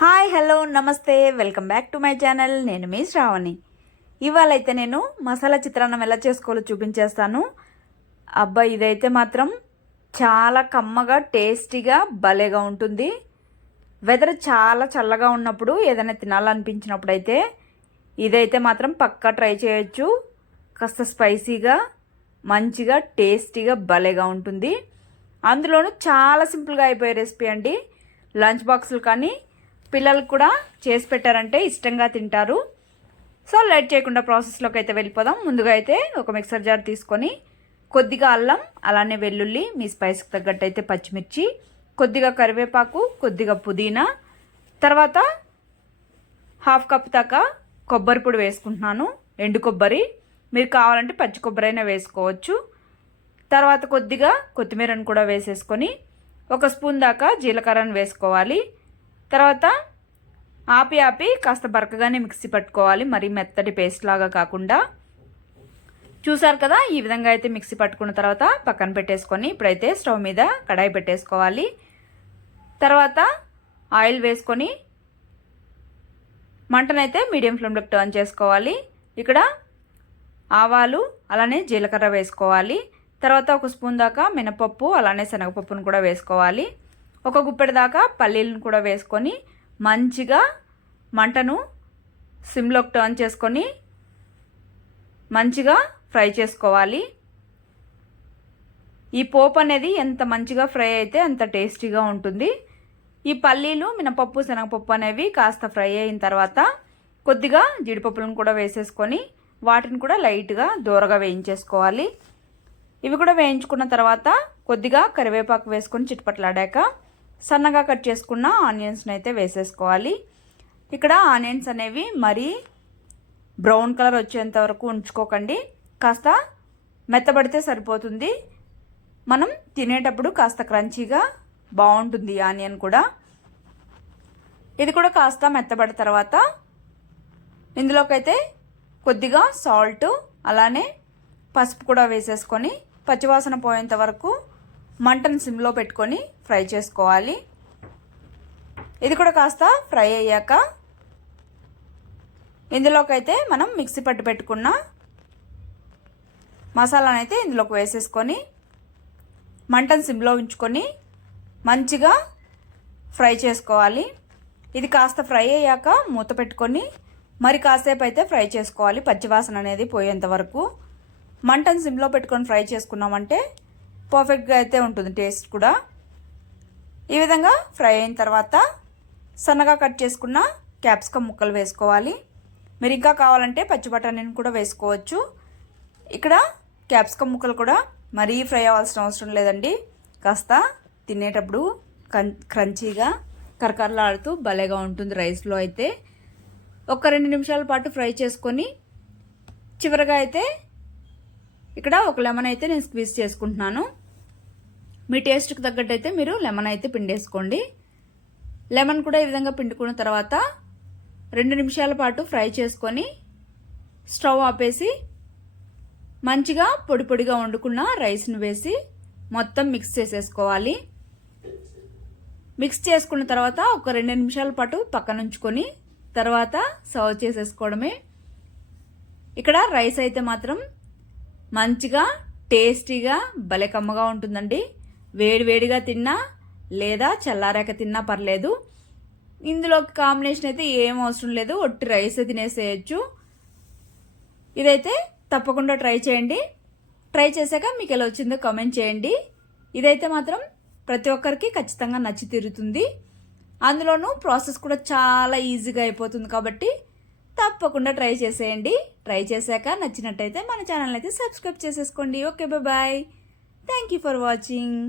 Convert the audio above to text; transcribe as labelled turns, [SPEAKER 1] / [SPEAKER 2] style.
[SPEAKER 1] Hi hello నమస్తే welcome back to my channel. నేను మీ శ్రావణి. ఇవాళ అయితే నేను మసాలా చిత్రాన్నం ఎలా చేసుకోవాలో చూపించేస్తాను. అబ్బా ఇదైతే మాత్రం చాలా కమ్మగా టేస్టీగా భలేగా ఉంటుంది. వెదర్ చాలా చల్లగా ఉన్నప్పుడు ఏదైనా తినాలనిపించినప్పుడు అయితే ఇదైతే మాత్రం పక్కా ట్రై చేయొచ్చు. కాస్త స్పైసీగా మంచిగా టేస్టీగా భలేగా ఉంటుంది. అందులోనూ చాలా సింపుల్గా అయిపోయే రెసిపీ అండి. లంచ్ బాక్సులు కానీ పిల్లలకు కూడా చేసి పెట్టారంటే ఇష్టంగా తింటారు. సో లేట్ చేయకుండా ప్రాసెస్లోకి అయితే వెళ్ళిపోదాం. ముందుగా అయితే ఒక మిక్సర్ జార్ తీసుకొని కొద్దిగా అల్లం అలానే వెల్లుల్లి మీ స్పైస్కి తగ్గట్టు అయితే పచ్చిమిర్చి కొద్దిగా కరివేపాకు కొద్దిగా పుదీనా తర్వాత హాఫ్ కప్ దాకా కొబ్బరి పొడి వేసుకుంటున్నాను. ఎండు కొబ్బరి. మీరు కావాలంటే పచ్చి కొబ్బరి అయినా వేసుకోవచ్చు. తర్వాత కొద్దిగా కొత్తిమీరను కూడా వేసేసుకొని ఒక స్పూన్ దాకా జీలకర్రను వేసుకోవాలి. తర్వాత ఆపి ఆపి కాస్త బరకగానే మిక్సీ పట్టుకోవాలి. మరీ మెత్తటి పేస్ట్ లాగా కాకుండా. చూసారు కదా ఈ విధంగా అయితే మిక్సీ పట్టుకున్న తర్వాత పక్కన పెట్టేసుకొని ఇప్పుడైతే స్టవ్ మీద కడాయి పెట్టేసుకోవాలి. తర్వాత ఆయిల్ వేసుకొని మంటనైతే మీడియం ఫ్లేమ్లోకి టర్న్ చేసుకోవాలి. ఇక్కడ ఆవాలు అలానే జీలకర్ర వేసుకోవాలి. తర్వాత ఒక స్పూన్ దాకా మినపప్పు అలానే శనగపప్పును కూడా వేసుకోవాలి. ఒక గుప్పెడు దాకా పల్లీలను కూడా వేసుకొని మంచిగా మంటను సిమ్లోకి టర్న్ చేసుకొని మంచిగా ఫ్రై చేసుకోవాలి. ఈ పోపు అనేది ఎంత మంచిగా ఫ్రై అయితే అంత టేస్టీగా ఉంటుంది. ఈ పల్లీలు మినపప్పు శనగపప్పు అనేవి కాస్త ఫ్రై అయిన తర్వాత కొద్దిగా జీడిపప్పులను కూడా వేసేసుకొని వాటిని కూడా లైట్గా దూరగా వేయించేసుకోవాలి. ఇవి కూడా వేయించుకున్న తర్వాత కొద్దిగా కరివేపాకు వేసుకొని చిట్పట్లాడాక సన్నగా కట్ చేసుకున్న ఆనియన్స్ని అయితే వేసేసుకోవాలి. ఇక్కడ ఆనియన్స్ అనేవి మరీ బ్రౌన్ కలర్ వచ్చేంత వరకు ఉంచుకోకండి. కాస్త మెత్తబడితే సరిపోతుంది. మనం తినేటప్పుడు కాస్త క్రంచీగా బాగుంటుంది ఆనియన్ కూడా. ఇది కూడా కాస్త మెత్తబడిన తర్వాత ఇందులోకైతే కొద్దిగా సాల్ట్ అలానే పసుపు కూడా వేసేసుకొని పచ్చివాసన పోయేంత వరకు మంటను సిమ్లో పెట్టుకొని ఫ్రై చేసుకోవాలి. ఇది కూడా కాస్త ఫ్రై అయ్యాక ఇందులోకైతే మనం మిక్సీ పట్టు పెట్టుకున్న మసాలాను అయితే ఇందులోకి వేసేసుకొని మంటను సిమ్లో ఉంచుకొని మంచిగా ఫ్రై చేసుకోవాలి. ఇది కాస్త ఫ్రై అయ్యాక మూత పెట్టుకొని మరి కాసేపు అయితే ఫ్రై చేసుకోవాలి. పచ్చివాసన అనేది పోయేంత వరకు. మంటను సిమ్లో పెట్టుకొని ఫ్రై చేసుకున్నామంటే పర్ఫెక్ట్గా అయితే ఉంటుంది టేస్ట్ కూడా. ఈ విధంగా ఫ్రై అయిన తర్వాత సన్నగా కట్ చేసుకున్న క్యాప్సికమ్ ముక్కలు వేసుకోవాలి. మీరు ఇంకా కావాలంటే పచ్చి బఠానీని కూడా వేసుకోవచ్చు. ఇక్కడ క్యాప్సికమ్ ముక్కలు కూడా మరీ ఫ్రై అవ్వాల్సిన అవసరం లేదండి. కాస్త తినేటప్పుడు క్రంచీగా కరకరలాడుతూ భలేగా ఉంటుంది రైస్లో అయితే. ఒక రెండు నిమిషాల పాటు ఫ్రై చేసుకొని చివరిగా అయితే ఇక్కడ ఒక లెమన్ అయితే నేను స్క్వీజ్ చేసుకుంటున్నాను. మీ టేస్ట్కి తగ్గట్టు అయితే మీరు లెమన్ అయితే పిండేసుకోండి. లెమన్ కూడా ఈ విధంగా పిండుకున్న తర్వాత రెండు నిమిషాల పాటు ఫ్రై చేసుకొని స్టవ్ ఆపేసి మంచిగా పొడి పొడిగా వండుకున్న రైస్ను వేసి మొత్తం మిక్స్ చేసేసుకోవాలి. మిక్స్ చేసుకున్న తర్వాత ఒక రెండు నిమిషాల పాటు పక్కన ఉంచుకొని తర్వాత సర్వ్ చేసేసుకోవడమే. ఇక్కడ రైస్ అయితే మాత్రం మంచిగా టేస్టీగా భలే కమ్మగా ఉంటుందండి. వేడివేడిగా తిన్నా లేదా చల్లారాక తిన్నా పర్లేదు. ఇందులో కాంబినేషన్ అయితే ఏం అవసరం లేదు. ఒట్టి రైస్ తినేసేయచ్చు. ఇదైతే తప్పకుండా ట్రై చేయండి. ట్రై చేశాక మీకు ఎలా వచ్చిందో కామెంట్ చేయండి. ఇదైతే మాత్రం ప్రతి ఒక్కరికి ఖచ్చితంగా నచ్చి తీరుతుంది. అందులోనూ ప్రాసెస్ కూడా చాలా ఈజీగా అయిపోతుంది కాబట్టి తప్పకుండా ట్రై చేసేయండి. ట్రై చేశాక నచ్చినట్టయితే మన ఛానల్ అయితే సబ్స్క్రైబ్ చేసేసుకోండి. Okay bye thank you for watching